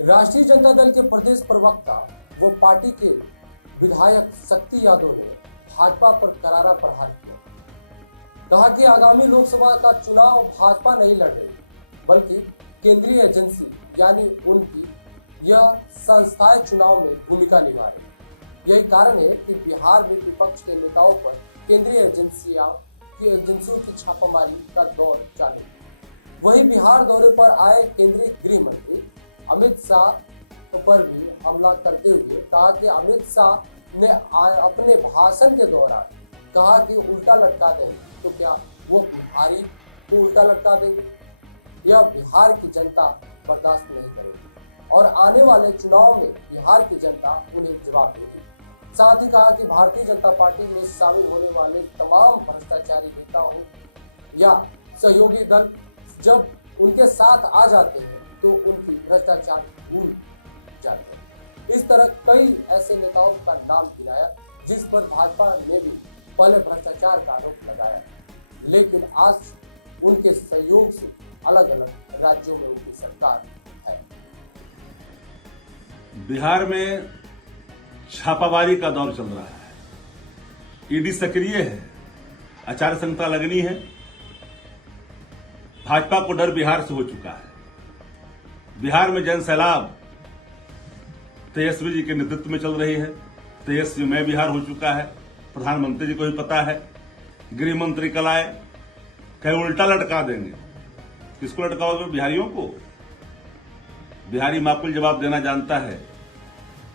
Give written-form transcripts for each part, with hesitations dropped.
राष्ट्रीय जनता दल के प्रदेश प्रवक्ता व पार्टी के विधायक शक्ति यादव ने भाजपा पर करारा प्रहार किया। कहा कि आगामी लोकसभा का चुनाव भाजपा नहीं लड़ रही, बल्कि केंद्रीय एजेंसी यानी उनकी यह संस्थाएं चुनाव में भूमिका निभा रही। यही कारण है कि बिहार में विपक्ष के नेताओं पर केंद्रीय एजेंसियों की छापामारी का दौर चालू। वहीं बिहार दौरे पर आए केंद्रीय गृह मंत्री अमित शाह पर भी हमला करते हुए कहा कि अमित शाह ने अपने भाषण के दौरान कहा कि उल्टा लटका देंगे, तो क्या वो बिहारी को उल्टा लटका देंगे? यह बिहार की जनता बर्दाश्त नहीं करेगी और आने वाले चुनाव में बिहार की जनता उन्हें जवाब देगी। साथ ही कहा कि भारतीय जनता पार्टी में शामिल होने वाले तमाम भ्रष्टाचारी नेता हो या सहयोगी दल जब उनके साथ आ जाते हैं तो उनकी भ्रष्टाचार भूल जाते हैं। इस तरह कई ऐसे नेताओं का नाम गिनाया जिस पर भाजपा ने भी पहले भ्रष्टाचार का आरोप लगाया, लेकिन आज उनके सहयोग से अलग अलग राज्यों में उनकी सरकार है। बिहार में छापामारी का दौर चल रहा है। ईडी सक्रिय है, आचार संहिता लगनी है। भाजपा को डर बिहार से हो चुका है। बिहार में जन सैलाब तेजस्वी जी के नेतृत्व में चल रही है। तेजस्वी बिहार हो चुका है, प्रधानमंत्री जी को भी पता है। गृह मंत्री कल आए, कहीं उल्टा लटका देंगे। किसको लटकाओगे? बिहारियों को। बिहारी माकूल जवाब देना जानता है,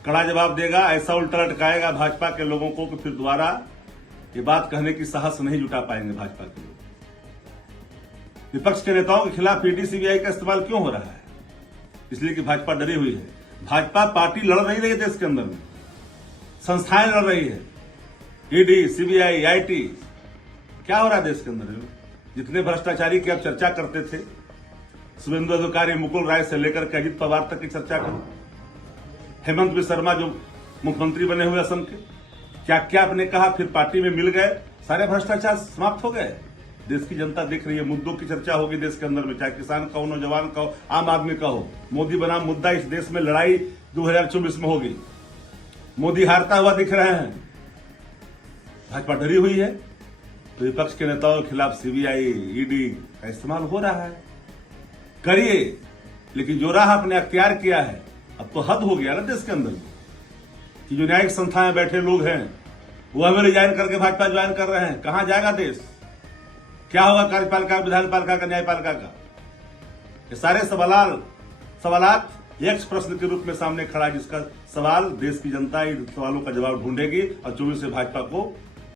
कड़ा जवाब देगा। ऐसा उल्टा लटकाएगा भाजपा के लोगों को कि फिर दोबारा ये बात कहने की साहस नहीं जुटा पाएंगे भाजपा के लोग। विपक्ष के नेताओं के खिलाफ ईडी सीबीआई का इस्तेमाल क्यों हो रहा है? इसलिए कि भाजपा डरी हुई है। भाजपा पार्टी लड़ नहीं रही है देश के अंदर में, संस्थाएं लड़ रही है। ईडी, सीबीआई, आईटी, क्या हो रहा है देश के अंदर में? जितने भ्रष्टाचारी की आप चर्चा करते थे, शुभेंदु अधिकारी, मुकुल राय से लेकर के अजित पवार तक की चर्चा करो, हेमंत बिस्वा शर्मा जो मुख्यमंत्री बने हुए असम के, क्या क्या आपने कहा, फिर पार्टी में मिल गए, सारे भ्रष्टाचार समाप्त हो गए। देश की जनता देख रही है, मुद्दों की चर्चा होगी देश के अंदर में, चाहे किसान का हो, नौजवान का हो, आम आदमी का हो। मोदी बनाम मुद्दा इस देश में लड़ाई 2024 में होगी। मोदी हारता हुआ दिख रहे हैं, भाजपा डरी हुई है। तो विपक्ष के नेताओं के खिलाफ सीबीआई, ईडी का इस्तेमाल हो रहा है। करिए, लेकिन जो राह आपने अख्तियार किया है, अब तो हद हो गया ना देश के अंदर में कि जो न्यायिक संस्थाएं बैठे लोग हैं वो हमें रिजाइन करके भाजपा ज्वाइन कर रहे हैं। कहां जाएगा देश? क्या होगा कार्यपालिका, विधानपालिका का, न्यायपालिका का? ये सारे सवालात एक प्रश्न के रूप में सामने खड़ा है, जिसका सवाल देश की जनता इन सवालों का जवाब ढूंढेगी और 24 से भाजपा को